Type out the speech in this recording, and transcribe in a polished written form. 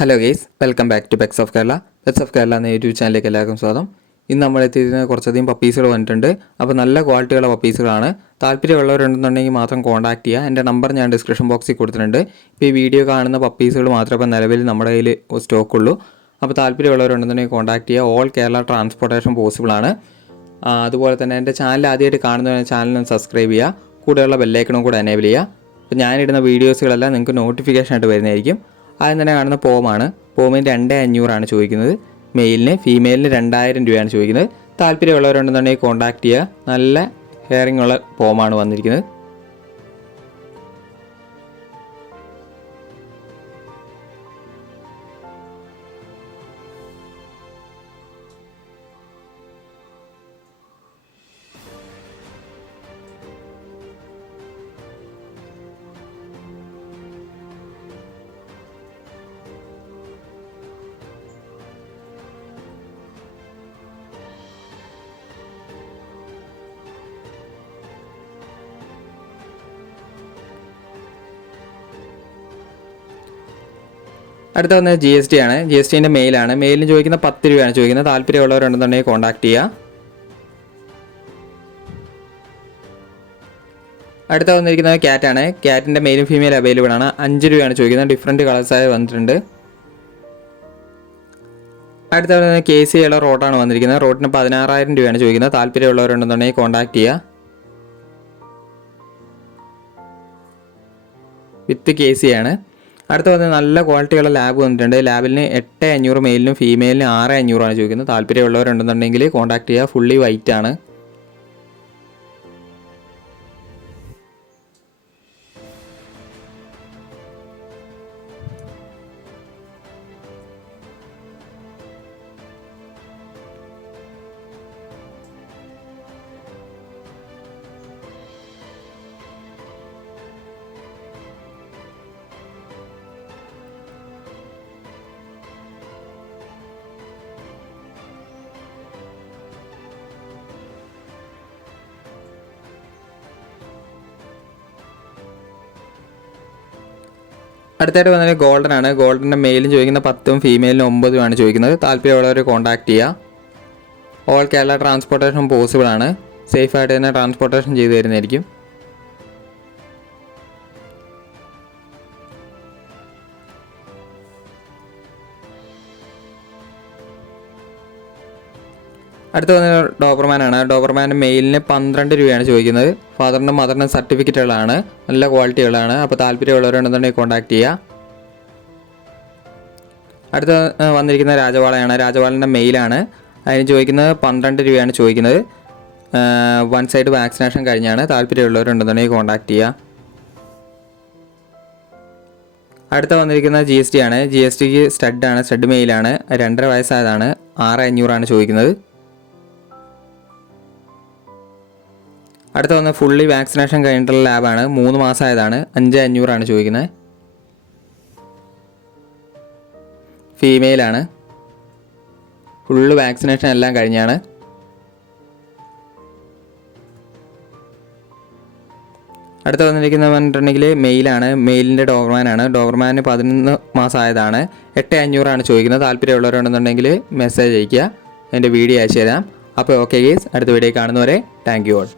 Hello guys, welcome back to pets of Kerala. Pets of Kerala എന്ന YouTube ചാനലിലേക്ക് എല്ലാവർക്കും സ്വാഗതം. ഇന്ന് നമ്മൾ എത്തിയിരുന്ന കുറച്ചധികം പപ്പീസുകൾ വന്നിട്ടുണ്ട്. അപ്പോൾ നല്ല ക്വാളിറ്റിയുള്ള പപ്പീസുകളാണ്. താല്പര്യമുള്ളവരുണ്ടെന്നുണ്ടെങ്കിൽ മാത്രം കോൺടാക്ട് ചെയ്യുക. എൻ്റെ നമ്പർ ഞാൻ ഡിസ്ക്രിപ്ഷൻ ബോക്സിൽ കൊടുത്തിട്ടുണ്ട്. ഇപ്പോൾ ഈ വീഡിയോ കാണുന്ന പപ്പീസുകൾ മാത്രമേ ഇപ്പോൾ നിലവിൽ നമ്മുടെ കയ്യിൽ സ്റ്റോക്കുള്ളൂ. അപ്പോൾ താല്പര്യമുള്ളവരുണ്ടെന്നുണ്ടെങ്കിൽ കോൺടാക്ട് ചെയ്യുക. ഓൾ കേരള ട്രാൻസ്പോർട്ടേഷൻ പോസിബിൾ ആണ്. അതുപോലെ തന്നെ എൻ്റെ ചാനൽ ആദ്യമായിട്ട് കാണുന്ന ചാനൽ സബ്സ്ക്രൈബ് ചെയ്യുക. കൂടെയുള്ള ബെല്ലൈക്കണും കൂടെ എനേബിൾ ചെയ്യുക. അപ്പോൾ ഞാനിടുന്ന വീഡിയോസുകളെല്ലാം നിങ്ങൾക്ക് നോട്ടിഫിക്കേഷൻ ആയിട്ട് വരുന്നതായിരിക്കും. ആദ്യം തന്നെ കാണുന്ന പോമാണ്. പോമിന് 2500 ചോദിക്കുന്നത്. മെയിലിന്, ഫീമെയിലിന് 2000 രൂപയാണ് ചോദിക്കുന്നത്. താല്പര്യമുള്ളവരുണ്ടെന്നുണ്ടെങ്കിൽ കോൺടാക്ട് ചെയ്യുക. നല്ല ഹെയറിംഗ് ഉള്ള പോമാണ് വന്നിരിക്കുന്നത്. അടുത്ത വന്നത് GST ആണ്. GSTൻ്റെ മെയിലാണ്. മെയിലിന് ചോദിക്കുന്ന 10 രൂപയാണ് ചോദിക്കുന്നത്. താല്പര്യമുള്ളവരുണ്ടെന്നുണ്ടെങ്കിൽ കോൺടാക്ട് ചെയ്യുക. അടുത്ത വന്നിരിക്കുന്നത് ക്യാറ്റാണ്. ക്യാറ്റിൻ്റെ മെയിലും ഫീമെയിൽ അവൈലബിൾ ആണ്. 5 രൂപയാണ് ചോദിക്കുന്നത്. ഡിഫറെൻറ്റ് കളേഴ്സായി വന്നിട്ടുണ്ട്. അടുത്ത വരുന്നത് KC ഉള്ള റോട്ടാണ് വന്നിരിക്കുന്നത്. റോട്ടിന് 16,000 രൂപയാണ് ചോദിക്കുന്നത്. താല്പര്യമുള്ളവരുണ്ടെന്നുണ്ടെങ്കിൽ കോൺടാക്ട് ചെയ്യുക. വിത്ത് KC ആണ്. അടുത്ത വന്ന് നല്ല ക്വാളിറ്റിയുള്ള ലാബ് വന്നിട്ടുണ്ട്. ലാബിന് 8,500, മെയിലിനും ഫീമെയിലിന് 6,500 ചോദിക്കുന്നത്. താല്പര്യമുള്ളവരുണ്ടെന്നുണ്ടെങ്കിൽ കോൺടാക്ട് ചെയ്യുക. ഫുള്ളി വൈറ്റ് ആണ്. അടുത്തായിട്ട് വന്നത് ഗോൾഡൻ ആണ്. ഗോൾഡൻ്റെ മെയിലും ചോദിക്കുന്ന 10ഉം ഫീമെയിലിന് 9ഉമാണ് ചോദിക്കുന്നത്. താല്പര്യമുള്ളവർ കോൺടാക്ട് ചെയ്യുക. ഓൾ കേരള ട്രാൻസ്പോർട്ടേഷൻ പോസിബിൾ ആണ്. സേഫായിട്ട് തന്നെ ട്രാൻസ്പോർട്ടേഷൻ ചെയ്തു തരുന്നതായിരിക്കും. അടുത്ത വന്നത് ഡോബർമാനാണ്. ഡോബർമാൻ്റെ മെയിലിന് 12 രൂപയാണ് ചോദിക്കുന്നത്. ഫാദറിനും മദറിനും സർട്ടിഫിക്കറ്റുകളാണ്. നല്ല ക്വാളിറ്റികളാണ്. അപ്പോൾ താല്പര്യമുള്ളവരുണ്ടെന്നുണ്ടെങ്കിൽ കോൺടാക്ട് ചെയ്യുക. അടുത്ത വന്നിരിക്കുന്ന രാജവാളയാണ്. രാജവാളിൻ്റെ മെയിലാണ്. അതിന് ചോദിക്കുന്നത് 12 രൂപയാണ് ചോദിക്കുന്നത്. 1 സൈഡ് വാക്സിനേഷൻ കഴിഞ്ഞാണ്. താല്പര്യമുള്ളവരുണ്ടെന്നുണ്ടെങ്കിൽ കോൺടാക്ട് ചെയ്യുക. അടുത്ത വന്നിരിക്കുന്ന GST ആണ്. GSTക്ക് സ്റ്റഡാണ്. സ്റ്റഡ് മെയിലാണ്. 2.5 വയസ്സായതാണ്. 6,500 ചോദിക്കുന്നത്. അടുത്ത വന്ന് ഫുള്ളി വാക്സിനേഷൻ കഴിഞ്ഞിട്ടുള്ള ലാബാണ്. 3 മാസമായതാണ്. 5,500 ചോദിക്കുന്നത്. ഫീമെയിലാണ്. ഫുള്ള് വാക്സിനേഷൻ എല്ലാം കഴിഞ്ഞാണ്. അടുത്ത വന്നിരിക്കുന്നത് പറഞ്ഞിട്ടുണ്ടെങ്കിൽ മെയിലാണ്. മെയിലിൻ്റെ ഡോബർമാനാണ്. ഡോബർമാന് 11 മാസമായതാണ്. 8,500 ചോദിക്കുന്നത്. താല്പര്യമുള്ളവരുണ്ടെന്നുണ്ടെങ്കിൽ മെസ്സേജ് അയയ്ക്കുക. എൻ്റെ വീഡിയോ അയച്ചു തരാം. അപ്പോൾ ഓക്കെ ഗേസ്, അടുത്ത വീഡിയോ കാണുന്നവരെ താങ്ക് യു ഓൾ.